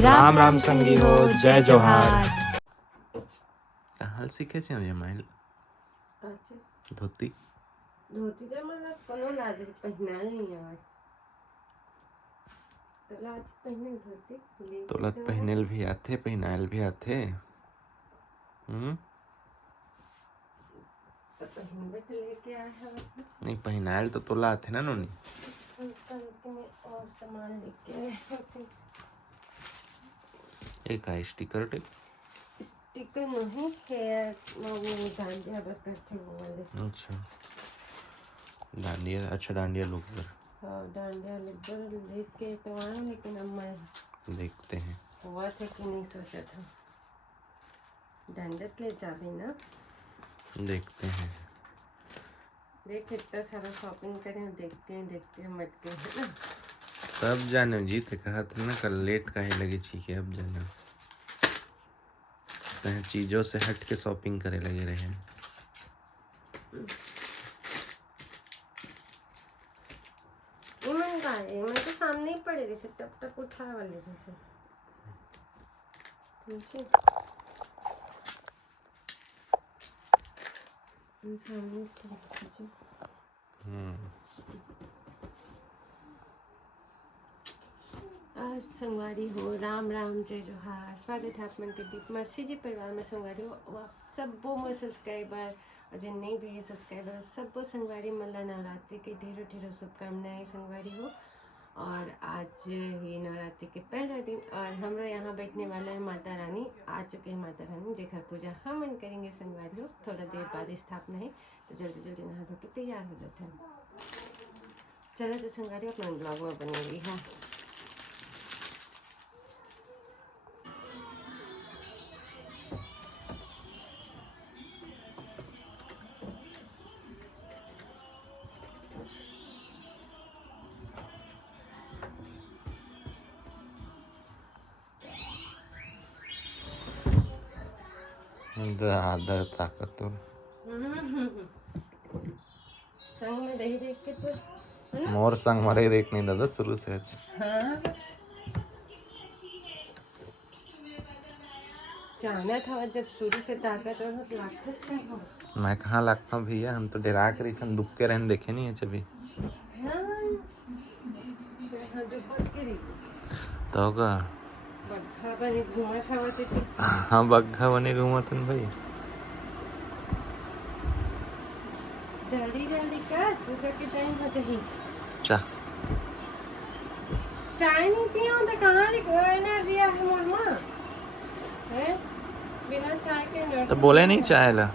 राम राम संगी हो, जय जोहार। कहाँ सीखे छे ये माइल धोती धोती जे मला कोनो लाज पहनाल नहीं आवे तो लाज पहने धोती तोला पहनल भी आथे पहनाल भी आथे। तो पहनबे तो लेके आए हैं बस नहीं पहनाल तो तोला आथे ना नोनी। में और सामान लेके आए हैं। एक आई स्टिकर टेप स्टिकर नहीं है वो डांडिया पर करते वो वाले। अच्छा डांडिया, अच्छा डांडिया लोग हाँ डांडिया लेके तो आए लेकिन अब मैं देखते हैं हुआ था कि नहीं सोचा था डांडत ले जाबे ना। देखते हैं देख इतना सारा शॉपिंग करें देखते हैं मटके है ना। तब जाने जीत कहा था ना कल लेट काहे लगे छीके अब जाने कहीं चीजों से हट के शॉपिंग करे लगे रहे हैं। इमन का है इमन तो सामने ही पड़े रहे टप टप उठाए वाले जैसे नीचे सामने पड़े। आज संगवारी हो राम राम जय जोहार। स्वागत है आप मन के दीप मसी जी परिवार में। संगवारी हो सबो में सब्सक्राइबर और जिन नहीं भी है सब्सक्राइबर सबो संगवारी मल्ला नवरात्रि के ढेरों ढेरों शुभकामनाएं संगवारी हो। और आज ही नवरात्रि के पहला दिन और हमरा यहाँ बैठने वाला है माता रानी। आ चुके हैं माता रानी जेकर पूजा हम करेंगे संगवारी हो। थोड़ा देर बाद स्थापना है तो जल्दी जल्दी नहा धो के तैयार हो जाते हैं। चलो तो संगवारी अपना ब्लॉग में बनेगी है। आदर ताकत संग में दही देख के तो मोर संग मरे देख नहीं दादा शुरू से आज। हाँ जाना था जब शुरू से ताकत और लागत है। मैं कहाँ लगता हूँ भैया, हम तो डरा कर इतना दुख के रहने देखे नहीं है कभी। तो का बग्घा बने घुमा था वैसे कि हाँ बग्घा बने घूमा था भाई। जल्दी जल्दी कर पूजा के टाइम हो जाही। चाय नहीं पियो तो कहाँ एनर्जी है मोर मां है बिना चाय के एनर्जी तो बोले नहीं चाहे ला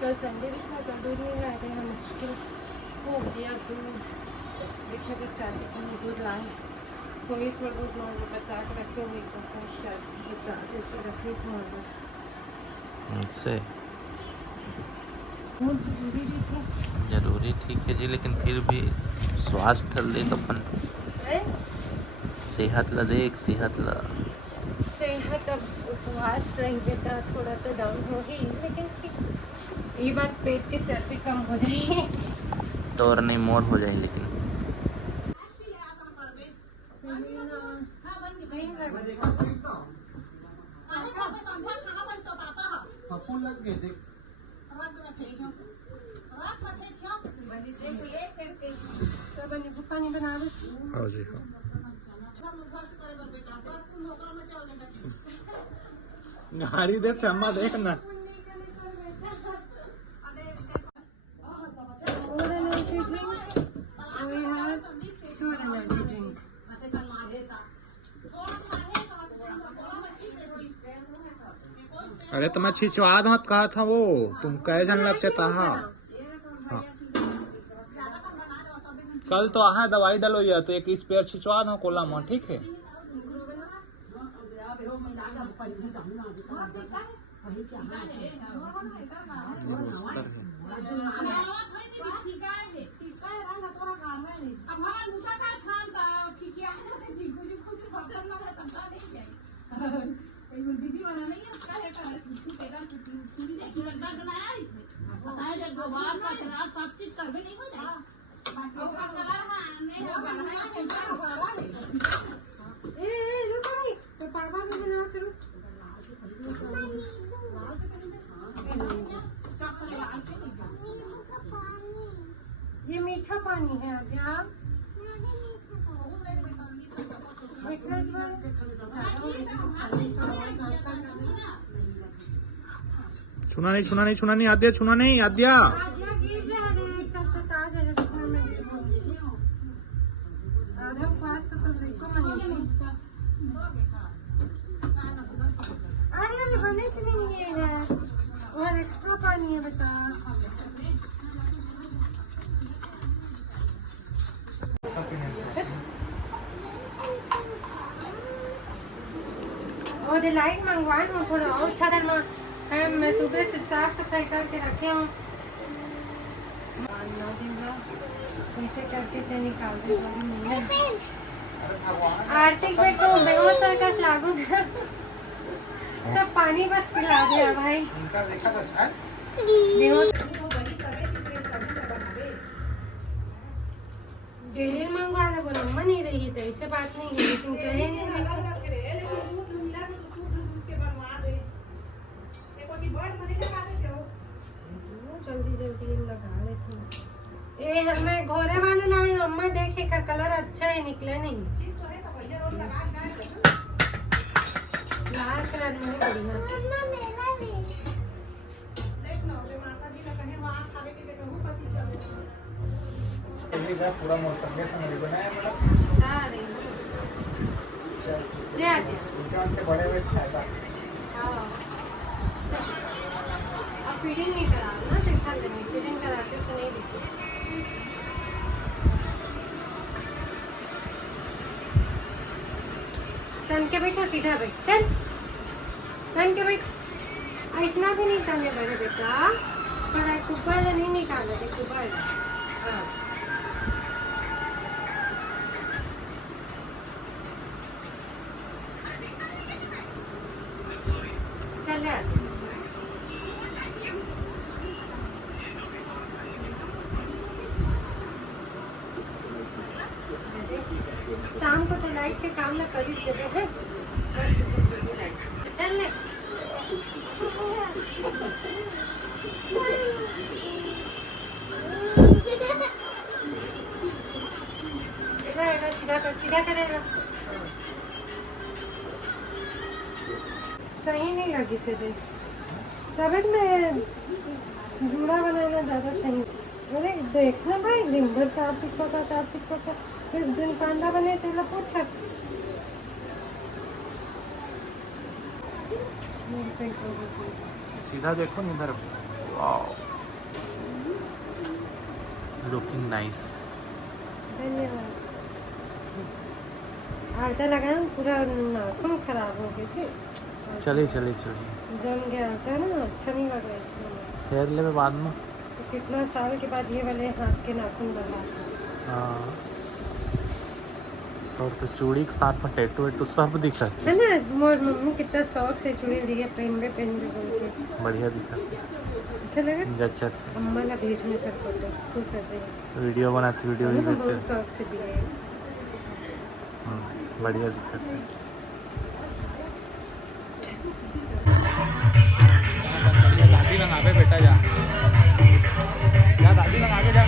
कल संडे इसमें कल दूध नहीं लाए थे हम मुश्किल हो गया दूध देखा तो चाची को दूध लाए कोई थोड़ा बहुत नॉर्मल बचा के रखे हुए तो चाची बचा के तो रखे थोड़ा मुझसे जरूरी जरूरी ठीक है जी, लेकिन फिर भी स्वास्थ्य देख अपन सेहत ला देख सेहत अब उपवास रहेंगे तो थोड़ा तो डाउन होगी लेकिन ये बार पेट के चर्बी कम हो जाएगी तो और नहीं मोड़ हो जाए। लेकिन पानी बना दो। हाँ जी हाँ गाड़ी देते अम्मा देखना अरे तो मैं छिचवा मत कहा था वो तुम कह जन लग से था। हाँ कल तो आहा दवाई डलो या तो एक स्पेयर छिचवा दो कोला में ठीक है। दीदी वाला नहीं है उसका है सब चीज कर भी नहीं हो जाए। पानी है आद्या छूना नहीं छूना नहीं छूना नहीं आद्या छूना नहीं आद्या आद्या गिर जा रहे हैं सब तो ताज है जितना मैं देखूंगी आधा फास्ट तो देखो मैं अरे अभी बने नहीं है और एक्स्ट्रा पानी है बेटा और लाइट मंगवाए हूँ थोड़ा और छादर में मैं सुबह से साफ सफाई करके रखे हूँ 9 दिन कैसे करके ते निकाल दे आर्थिक में तो बेहोश सर्कस लागू सब पानी बस पिला दिया भाई बेहोश डेली मंगवा ले बोलो मन ही रही तो ऐसे बात नहीं है लेकिन कहे नहीं जल्दी जल्दी लगा लेती ये हमें घोरे वाले लाए अम्मा देखे का कलर अच्छा है निकले नहीं लाल कलर में बढ़िया पूरा मौसम बनाया बड़े हुए फीडिंग नहीं करा ना देखा नहीं फीडिंग कराते तो नहीं देखते तन के बैठो सीधा बैठ चल तन के बैठ ऐसा भी नहीं तने बड़े बेटा थोड़ा कुबर नहीं निकाला थे कुबर हाँ चल शाम को तो लाइट के काम ना कर ही देते हैं चल ले सीधा करेगा सही नहीं लगी से दे तब में जूड़ा बनाना ज्यादा सही अरे देखना भाई दिन भर कार्तिक तो का फिर जिन पांडा बने थे पूछा सीधा देखो इधर वाओ लुकिंग नाइस धन्यवाद आधा लगा पूरा नाखून खराब हो गए थे चलिए जम गया था ना अच्छा नहीं लगा इसलिए हेयर ले बाद में तो कितना साल के बाद ये वाले हाथ के नाखून बढ़ा हाँ तो चूड़ी के साथ में टैटू वैटू सब दिखा है ना मोर मम्मी कितना शौक से चूड़ी दिए पहन बे बोल के बढ़िया दिखा अच्छा लगा अच्छा था अम्मा ला भेजने का फोटो खुश हो जाएगी वीडियो बनाती वीडियो भी बहुत भेजते शौक से दिए बढ़िया दिखा था दादी लंग आगे बेटा जा दादी लंग आगे जा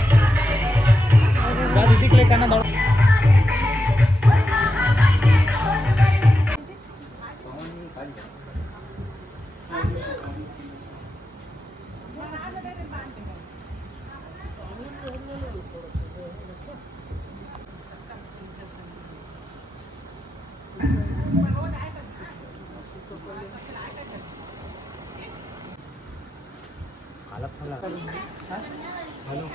दीदी के लिए करना दौड़ हेलो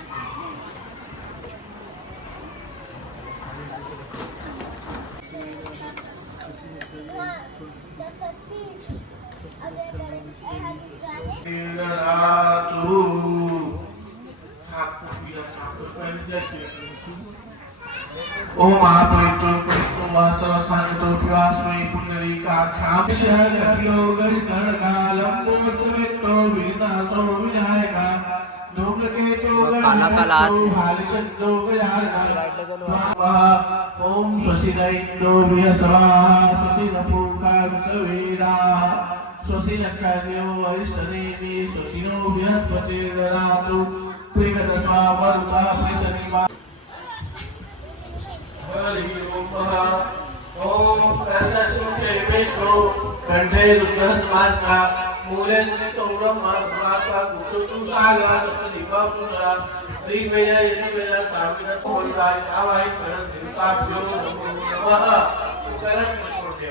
ओम महापवित्र कृष्ण वासवसंतो शिवास्मि पुंडरीकाक्षां शरणो गणकालं मोचवेत्तो विनाशो विनायका धूमकेतो गणातो भालचंदो गजानना ओम स्वस्ति न इंद्रो बृहस्पतिः स्वस्ति न पूषा विश्ववेदाः स्वस्ति नक्षत्रो अरिष्टनेमि स्वस्ति नो बृहस्पतिर्ददातु प्रियतमा वरुता प्रियसनिमा हरि ओम ऐसा सुनते विष्णु कंठे रुद्रस्मात्मा मूले तोरम माता कुसुतु सागरा सप्तदिका पुरा त्रिवेद यजुर्वेद साविर होदाय आवाहि करन देवताभ्यो नमो नमः करन छोड़ो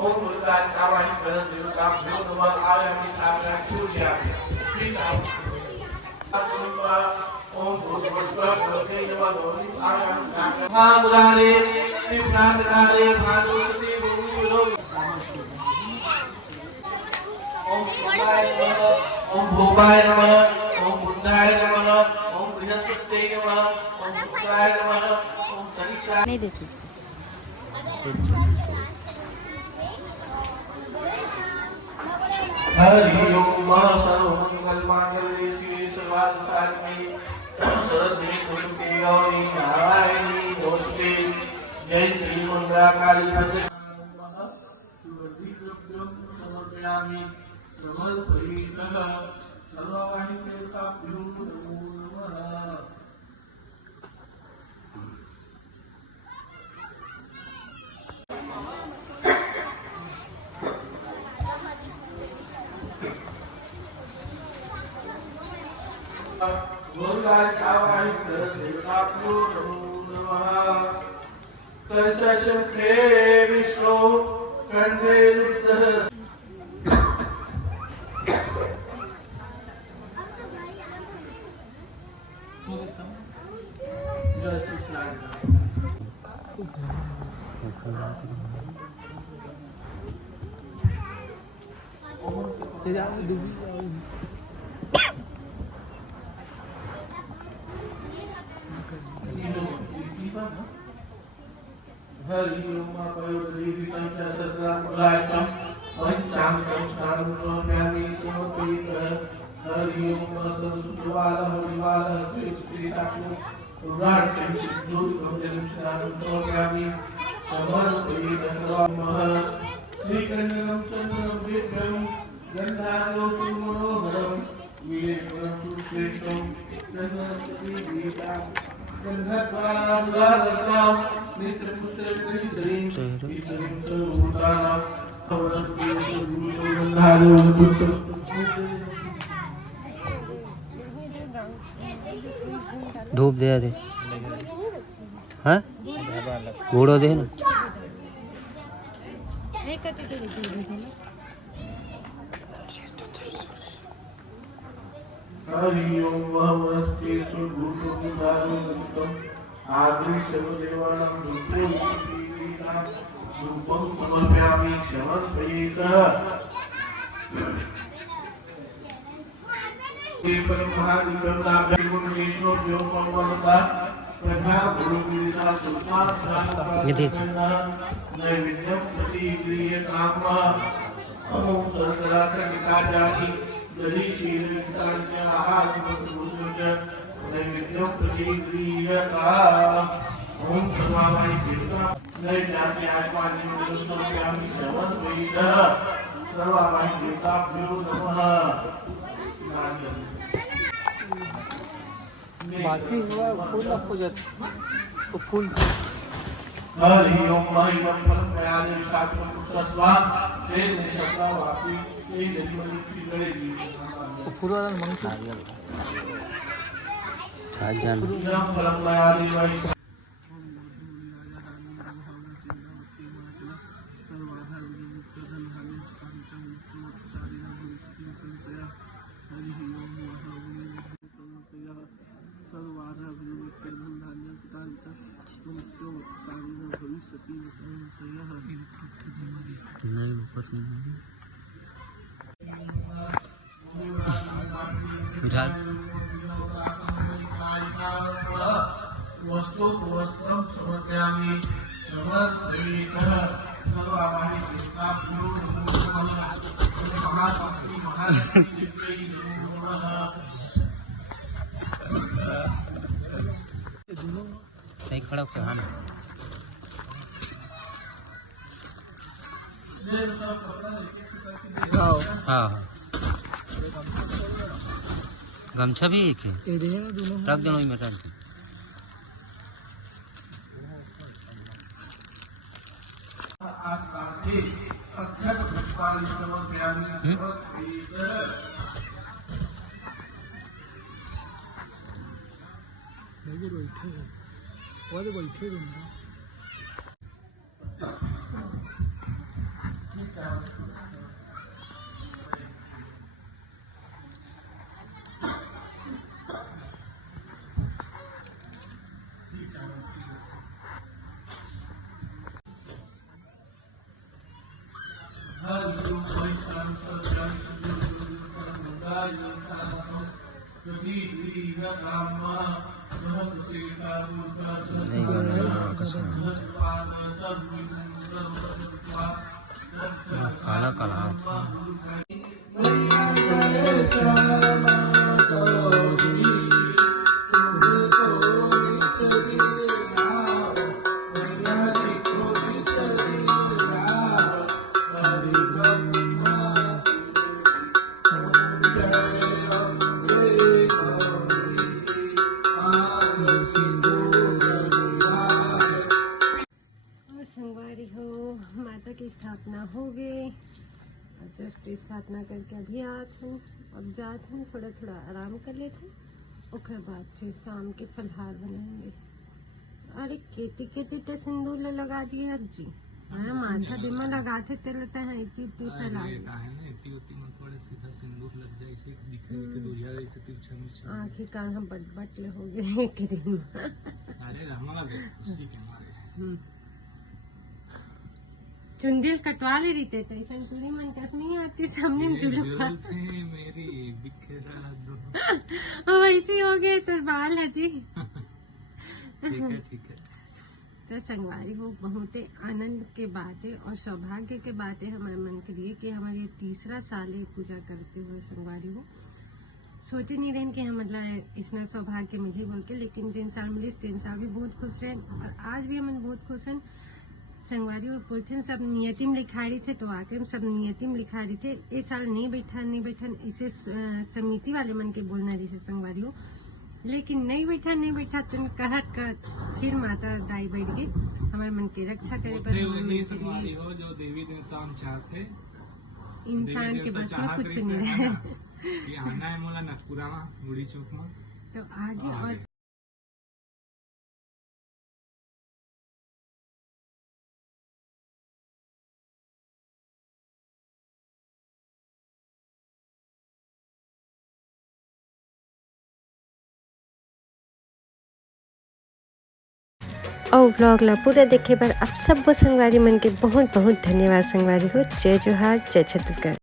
ओम दुर्गा आवाहि करन देवताभ्यो नमः आयामि सागरा पूजा पीता ओम भूर्भुवः स्वस्ति नमः आयामि सागरा महामुरारे त्रिप्रांतकारे भानुमति भूमिरो ओम भूमाय नमः ओम बुद्धाय नमः ओम बृहस्पतये नमः ओम शुक्राय नमः ओम शनिश्चराय नहीं देखी हरि ओम सर्वमंगल मांगल्ये शिवे सर्वार्थ साधिके शरदे त्र्यंबके गौरी नारायणी नमोस्तुते जयंती मंगला काली भद्रकाली सुवर्धिकृभ्यो समर्पयामि समर्पयितः सर्ववाहि प्रेताभ्यो नमो नमः गोलगाल कावाहि देवताभ्यो नमो नमः कर्षशं खे विष्णु कंठे रुद्र हरि ओम पयोदीपितं च सद्रामलायतं पंचामृतं स्नानं समर्पयामि समर्पयितः हरि ओम सरस्वतीवालः हरिवालः श्रीकृष्णो पुराणं ज्योतिकं जलं स्नानं समर्पयामि समर्पयितः सर्वमः श्रीकण्डनं चन्द्रं विक्रम गन्धाद्योतिं मनोहरं विलेपनं सुश्रेष्ठं चन्द्रनक्षत्रीगीता गन्धद्वारां नेत्रपुत्रकरीं ईश्वरीं सर्वभूतानां धूप दे दे हाँ घोड़ो दे ना हरि ओम वहमस्ते सुभूतो विदारुणं आग्नि सर्वदेवानां धूपं समर्पयामि समर्पयेतः परमहादीपं नाभ्यगुणेशो व्योमवता प्रभा गुरुविदा नैवेद्यं प्रतिगृह्यतामः ओम सर्वरात्रिकाजाति दधिशीलकाञ्च आहारमृतभूतञ्च नैवेद्यं प्रतिगृह्यताम् ओम सर्वावाहि देवता नैवेद्यात्मानि समर्पयामि समर्पयितः सर्वावाहि देवताभ्यो नमः बाकी हुआ फूल ना पूजत तो फूल हरि ओम महिमं परमयानि विशाखं पुत्रस्वाम तेन निशब्दा वापि तेन निमनि गणेशजी पूरा मंत्र राजन यम परमयानि वै वस्तु वस्त्रं समर्पयामि समर्पयितः सर्वावाहि देवताभ्यो नमो नमः महाशक्ति महालक्ष्मी नमो नमः सही खड़ा होके हाँ हाँ गमछा भी एक है रख दो में रख दो आस्ताते अक्षत पुष्पाणि समर्पयामि समर्पयेत्। काला काला संगवारी हो, माता की स्थापना हो गई और जस्ट स्थापना करके अभी आत हूँ। अब जात हूँ, थोड़ा थोड़ा आराम कर लेते हैं, उसके बाद फिर शाम के फलहार बनाएंगे। अरे केती केती तो सिंदूर ले लगा दिए आज जी। हाँ माथा दिमा लगाते तेलते हैं इतनी इतनी फैला आखिर कहाँ बट बट ले हो गए एक दिन में। चुंदिल कटवा ले रही थे तो ऐसा चूड़ी मन कस नहीं आती सामने जुलूफा मेरी बिखरा दो। वैसी हो गए तो बाल है जी। ठीक है ठीक है। तो संगवारी हो, बहुत ही आनंद के बात है और सौभाग्य के बात है हमारे मन के लिए कि हमारे तीसरा साल है पूजा करते हुए। संगवारी हो सोचे नहीं रहे कि हम मतलब इतना सौभाग्य मिली बोल के, लेकिन जिन साल मिली तीन साल भी बहुत खुश रहे और आज भी हम बहुत खुश हैं। संगवारी वो बोलते सब नियति में लिखा रही थे तो आके हम सब नियति में लिखा रही थे ये साल नहीं बैठा इसे समिति वाले मन के बोलना रही से संगवारी हो, लेकिन नहीं बैठा तुम कहत फिर माता दाई बैठ गई हमारे मन की रक्षा करे पर संगवारी हो जो देवी देवता हम चाहते इंसान के बस में कुछ नहीं रहे। ये आना है मोला नागपुरा में मुड़ी चौक में तो आगे और और ब्लॉग ला पूरा देखे पर आप सब संगवारी मन के बहुत बहुत धन्यवाद। संगवारी हो जय जोहार, जय छत्तीसगढ़।